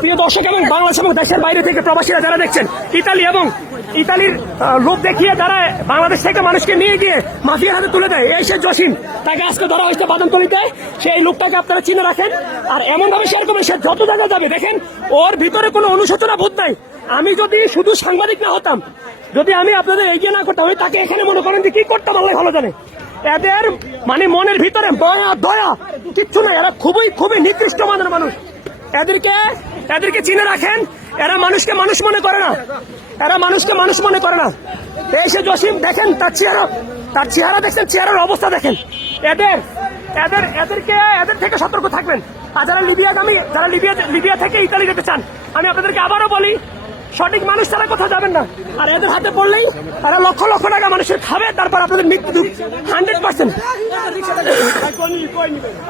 প্রিয় দর্শক এবং বাংলাদেশ এবং দেশের বাইরে থেকে প্রবাসীরা যারা দেখছেন, ইতালির লোক দেখিয়ে তারা বাংলাদেশ থেকে মানুষকে নিয়ে গিয়ে মাফিয়ার হাতে তুলে দেয়, এই সে জসিম, তাকে আজকে ধরা হয়েছে বাদামতলীতে। সেই লোকটাকে আপনারা চিনে রাখেন, আর এমন ভাবে শেয়ার করবেন সে যত জায়গায় যাবে দেখেন ওর ভিতরে কোনো অনুশোচনা বোধ নাই। আমি যদি শুধু সাংবাদিক না হতাম, যদি আমি আপনাদের এগিয়ে না করতাম, তাকে এখানে মনে করেন যে কি করতাম আল্লাহ ভালো জানে। এদের মানে মনের ভিতরে দয়া কিচ্ছু নাই, এরা খুবই খুবই নিকৃষ্ট মানের মানুষ। এদেরকে চিনে রাখেন, এরা মানুষকে মানুষ মনে করে না, এরা মানুষকে মানুষ মনে করে না। এই সে জসিম দেখেন, তার চেহারা দেখছেন, চেহারার অবস্থা দেখেন। এদের থেকে সতর্ক থাকবেন। আর যারা লিবিয়া থেকে ইতালি যেতে চান, আমি আপনাদেরকে আবারও বলি, সঠিক মানুষ তারা কোথাও যাবেন না। আর এদের হাতে পড়লেই তারা লক্ষ লক্ষ টাকা মানুষের খাবে, তারপর আপনাদের মৃত্যু 100%।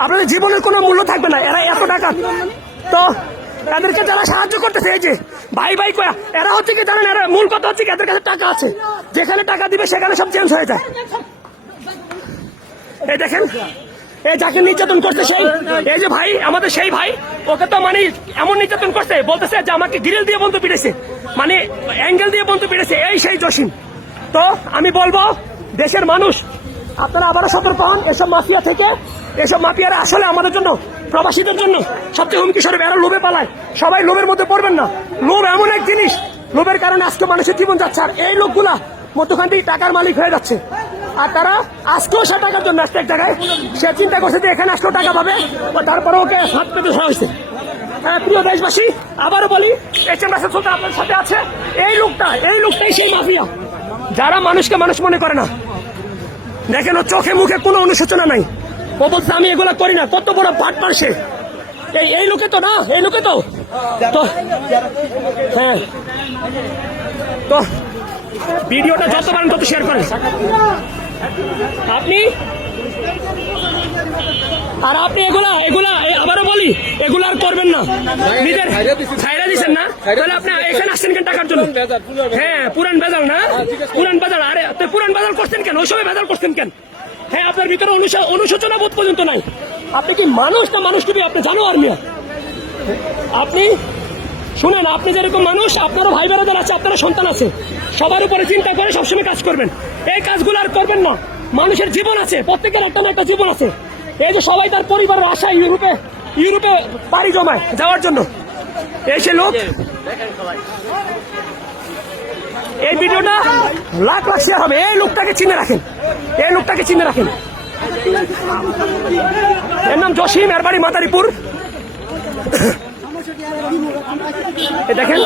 আপনাদের জীবনের কোনো মূল্য থাকবে না, এরা এত টাকা। তো এদেরকে যারা সাহায্য করতেছে, এই যে ভাই ভাই কয়া, এরা হচ্ছে কি জানেন, এরা মূল কথা হচ্ছে কি এদের কাছে টাকা আছে, যেখানে টাকা দিবে সেখানে সব চেঞ্জ হয়ে যায়। এই দেখেন, এই যাকে নির্যাতন করতে সেই, এই যে ভাই আমাদের সেই ভাই, ওকে তো মানে এমন নির্যাতন করতে বলতেছে যে আমাকে গ্রিল দিয়ে বন্ধু পিটেছে, মানে অ্যাঙ্গেল দিয়ে বন্ধু পিটেছে, এই সেই জসিম। তো আমি বলবো দেশের মানুষ আপনারা আবারও সতর্ক হন এসব মাফিয়া থেকে। এসব মাফিয়ারা আসলে আমাদের জন্য, প্রবাসীদের জন্য সবচেয়ে হুমকি স্বরূপ। এরা লোভে পালায়, সবাই লোভের মধ্যে পড়বেন না। লোভ এমন এক জিনিস, লোভের কারণে আজকে মানুষের জীবন যাচ্ছে। আর এই লোকগুলা মধ্যখান থেকে টাকার মালিক হয়ে যাচ্ছে। আর তারা আজকেও সে টাকার জন্য আসছে এক জায়গায়, সে চিন্তা করছে যে এখানে আসলেও টাকা পাবে, তারপরে ওকে হাত পেতে ধরা হয়েছে। প্রিয় দেশবাসী, আবারও বলি, HM রাসেল সুলতান আপনার সাথে আছে। এই লোকটাই সেই মাফিয়া, যারা মানুষকে মানুষ মনে করে না। দেখেন ও চোখে মুখে কোনো অনুশোচনা নাই, ও বলছে আমি এগুলা করি না। কত বড় পাটপার সে, এই লোকে তো না, এই লোকে তো হ্যাঁ। তো ভিডিওটা যত পারেন তত শেয়ার করেন আপনি। আর আপনি এগুলা আবারও বলি, এগুলা আর করবেন না। নিজের ছাইরা দিচ্ছেন না, তাহলে আপনি এখানে আসছেন কেন টাকার জন্য? হ্যাঁ, পুরান ভেজাল না, পুরান ভেজাল। আরে পুরান ভেজাল করছেন কেন? ওই সময় ভেজাল করছেন কেন? হ্যাঁ, আপনার ভিতরে অনুশোচনা বোধ পর্যন্ত নাই। আপনি কি মানুষ না মানুষ কি আপনি জানো? আর মিয়া আপনি শুনেন, আপনি যেরকম মানুষ, আপনারও ভাই বোনেদের আছে, আপনারও সন্তান আছে, সবার উপরে চিন্তা করে সবসময় কাজ করবেন। এই কাজগুলো আর করবেন না। মানুষের জীবন আছে, প্রত্যেকের একটা না একটা জীবন আছে। এই যে সবাই তার পরিবারের আশায় ইউরোপে বাড়ি জমায় যাওয়ার জন্য, এই সে লোক। এই ভিডিওটা লাখ লাখ শেয়ার হবে। এই লোকটাকে চিনে রাখেন, এই লোকটাকে চিনে রাখেন। এর নাম জসিম, এর বাড়ি মাদারীপুর। দেখেন